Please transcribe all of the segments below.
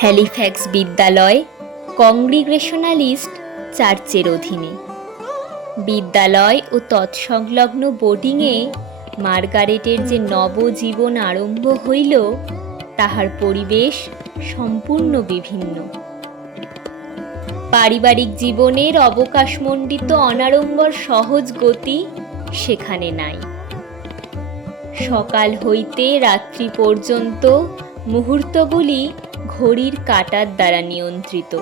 Halifax বিদ্যালয় কংগ্রিগ্রেশনালিস্ট চার্চের অধীনে। বিদ্যালয় ও তৎসংলগ্ন বোর্ডিংয়ে মার্গারেটের যে নবজীবন আরম্ভ হইল, তাহার পরিবেশ সম্পূর্ণ বিভিন্ন। পারিবারিক জীবনের অবকাশমণ্ডিত অনাড়ম্বর সহজ গতি সেখানে নাই। সকাল হইতে রাত্রি পর্যন্ত মুহূর্তগুলি ঘড়ির কাঁটার দ্বারা নিয়ন্ত্রিত।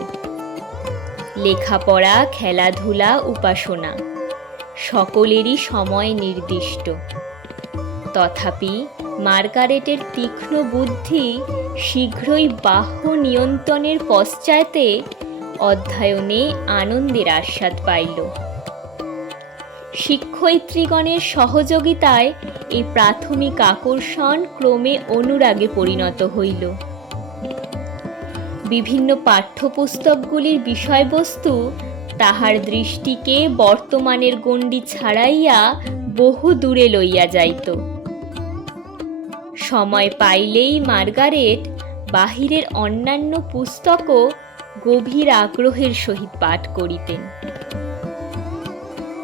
লেখাপড়া, খেলাধুলা, উপাসনা সকলেরই সময় নির্দিষ্ট। তথাপি মার্গারেটের তীক্ষ্ণ বুদ্ধি শীঘ্রই বাহ্য নিয়ন্ত্রণের পশ্চাতে অধ্যয়নে আনন্দের আস্বাদ পাইল। শিক্ষয়িত্রীগণের সহযোগিতায় এই প্রাথমিক আকর্ষণ ক্রমে অনুরাগে পরিণত হইল। বিভিন্ন পাঠ্যপুস্তকগুলির বিষয়বস্তু তাহার দৃষ্টিকে বর্তমানের গণ্ডি ছাড়াইয়া বহু দূরে লইয়া যাইত। সময় পাইলেই মার্গারেট বাহিরের অন্যান্য পুস্তকও গভীর আগ্রহের সহিত পাঠ করিতেন।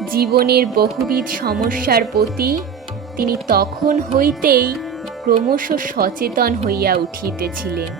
জীবনের বহুবিধ সমস্যার প্রতি তিনি তখন হইতেই ক্রমশ সচেতন হইয়া উঠিতেছিলেন।